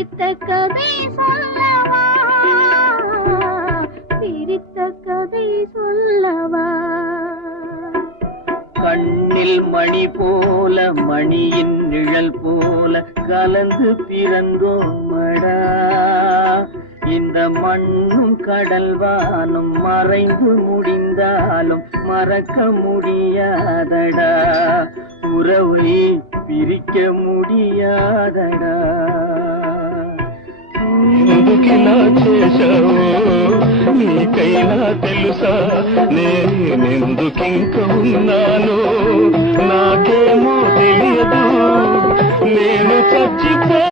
பிரித்த கதை சொல்லவா, பிரித்த கதை சொல்லவா. கண்ணில் மணி போல மணியின் நிழல் போல கலந்து பிறந்தோமடா. இந்த மண்ணும் கடல் வானும் மறைந்து முடிந்தாலும் மறக்க முடியாதடா. உறவை பிரிக்க முடியாதடா. ఎందుకిలా చేశావో నీకైనా తెలుసా, నేనెందుకింక ఉన్నాను నాకేమో తెలియదు, నేను చచ్చిపో